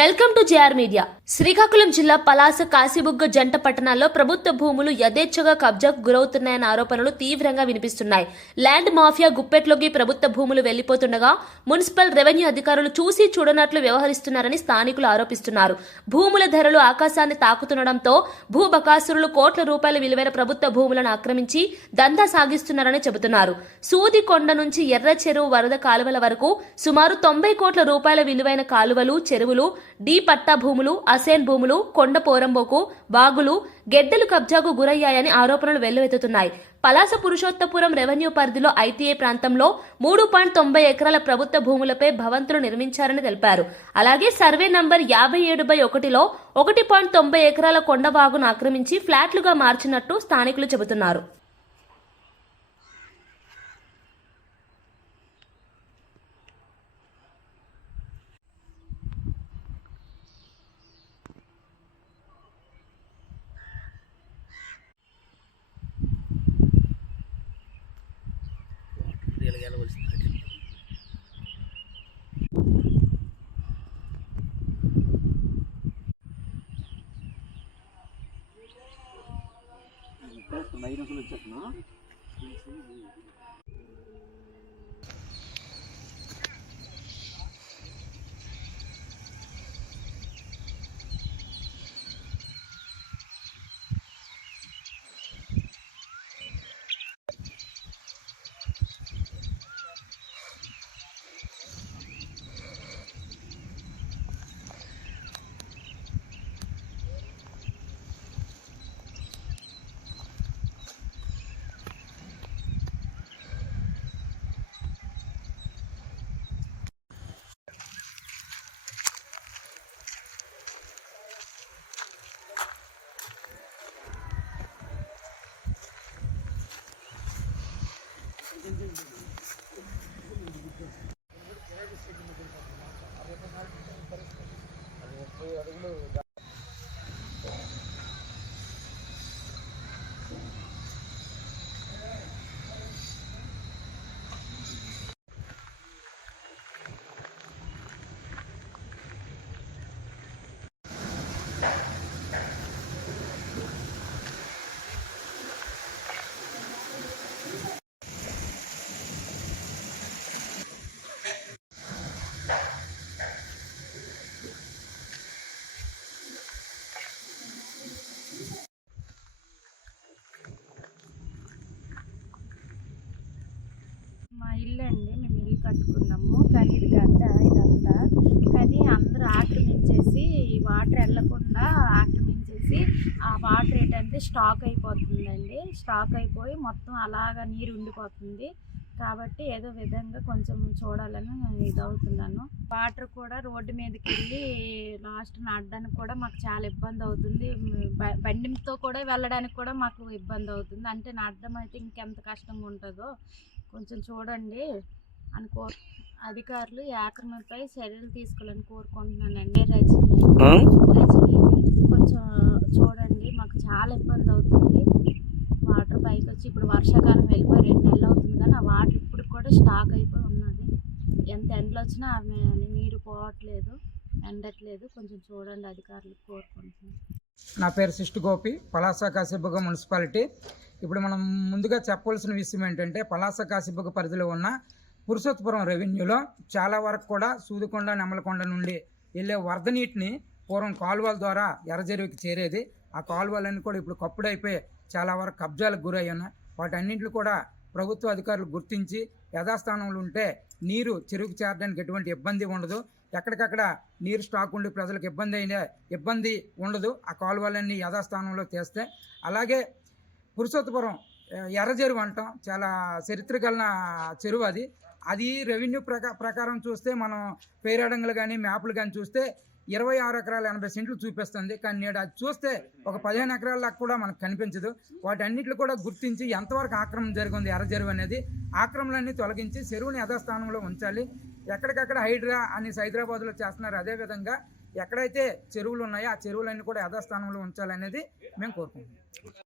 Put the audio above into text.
Welcome to JR media. Srikakulam జిల్లా పలాస కాశీబుగ్గ జంట పట్టణాల్లో ప్రభుత్వ భూములు యథేచ్ఛగా కబ్జాకు గురవుతున్నాయన్న ఆరోపణలు తీవ్రంగా వినిపిస్తున్నాయి. ల్యాండ్ మాఫియా గుప్పెట్లోకి ప్రభుత్వ భూములు వెళ్లిపోతుండగా మున్సిపల్ రెవెన్యూ అధికారులు చూసి చూడనట్లు వ్యవహరిస్తున్నారని స్థానికులు ఆరోపిస్తున్నారు. భూముల ధరలు ఆకాశాన్ని తాకుతుండటంతో భూబకాసురులు కోట్ల రూపాయల విలువైన ప్రభుత్వ భూములను ఆక్రమించి దందా సాగిస్తున్నారని చెబుతున్నారు. సూదికొండ నుంచి ఎర్ర చెరువు వరద కాలువల వరకు సుమారు 90 కోట్ల రూపాయల విలువైన కాలువలు, చెరువులు, డి పట్టా భూములు, అసేన్ భూములు, కొండ పోరంబోకు, బాగులు, గెడ్డలు కబ్జాకు గురయ్యాయని ఆరోపణలు వెల్లువెత్తుతున్నాయి. పలాస పురుషోత్తపురం రెవెన్యూ పరిధిలో ఐటీఐ ప్రాంతంలో 3.90 ఎకరాల ప్రభుత్వ భూములపై భవంతులు నిర్మించారని తెలిపారు. అలాగే సర్వే నంబర్ 57/1లో 1.90 ఎకరాల కొండవాగును ఆక్రమించి ఫ్లాట్లుగా మార్చినట్టు స్థానికులు చెబుతున్నారు. మా ఇల్లు అండి, మేము ఇల్లు కట్టుకున్నాము. కానీ ఇది గడ్డ ఇదంతా, కానీ అందరూ ఆక్రమించేసి వాటర్ వెళ్లకుండా ఆక్రమించేసి ఆ వాటర్ ఏంటంటే స్టాక్ అయిపోతుందండి. స్టాక్ అయిపోయి మొత్తం అలాగా నీరు ఉండిపోతుంది. కాబట్టి ఏదో విధంగా కొంచెం చూడాలని ఇది అవుతున్నాను. వాటర్ కూడా రోడ్డు మీదకి వెళ్ళి లాస్ట్ నడడానికి కూడా మాకు చాలా ఇబ్బంది అవుతుంది. బండితో కూడా వెళ్ళడానికి కూడా మాకు ఇబ్బంది అవుతుంది. అంటే నడడం అయితే ఇంకెంత కష్టంగా ఉంటుందో కొంచెం చూడండి అని అధికారులు ఈ ఆక్రమణపై చర్యలు తీసుకోవాలని కోరుకుంటున్నానండి. రజనీ కొంచెం చూడండి, మాకు చాలా ఇబ్బంది అవుతుంది. వాటర్ పైకి వచ్చి ఇప్పుడు వర్షాకాలం వెళ్ళిపోయి 2 నెలలు అవుతుంది, కానీ ఆ వాటర్ ఇప్పుడు కూడా స్టాక్ అయిపోయి ఉన్నది. ఎంత ఎండలు వచ్చినా నీరు పోవట్లేదు, ఎండట్లేదు. కొంచెం చూడండి అధికారులు కోరుకుంటున్నాను. నా పేరు సిస్టు గోపి, పలాస కాశీబుగ్గ మున్సిపాలిటీ. ఇప్పుడు మనం ముందుగా చెప్పవలసిన విషయం ఏంటంటే, పలాస కాశీబుగ్గ పరిధిలో ఉన్న పురుషోత్తపురం రెవెన్యూలో చాలా వరకు కూడా సూదికొండ, నెమలకొండ నుండి వెళ్ళే వరద నీటిని పూర్వం కాలువల ద్వారా ఎర్రజెరువుకి చేరేది. ఆ కాలువలన్నీ కూడా ఇప్పుడు కప్పుడైపోయి చాలా వరకు కబ్జాలకు గురయ్యి ఉన్నాయి. వాటన్నింటిని కూడా ప్రభుత్వ అధికారులు గుర్తించి యథాస్థానంలో ఉంటే నీరు చెరువుకు చేరడానికి ఎటువంటి ఇబ్బంది ఉండదు. ఎక్కడికక్కడ నీరు స్టాక్ ఉండి ప్రజలకు ఇబ్బంది ఉండదు. ఆ కాలువలన్నీ యథాస్థానంలో తీస్తే. అలాగే పురుషోత్తపురం ఎర్ర చెరువు అంటాం, చాలా చరిత్ర కలిగిన చెరువు అది రెవెన్యూ ప్రకారం చూస్తే మనం పేరాడంగులు కానీ మ్యాప్లు కానీ చూస్తే 26 ఎకరాల 80 సెంట్లు చూపిస్తుంది. కానీ నేడు అది చూస్తే ఒక 15 ఎకరాల దాకా కూడా మనకు కనిపించదు. వాటన్నిటిని కూడా గుర్తించి ఎంతవరకు ఆక్రమణ జరిగింది ఎర్ర చెరువు అనేది, ఆక్రమణలన్నీ తొలగించి చెరువుని యథాస్థానంలో ఉంచాలి. ఎక్కడికక్కడ హైడ్రా అని హైదరాబాద్లో చేస్తున్నారు. అదేవిధంగా ఎక్కడైతే చెరువులు ఉన్నాయో ఆ చెరువులన్నీ కూడా యథాస్థానంలో ఉంచాలనేది మేము కోరుకుంటున్నాం.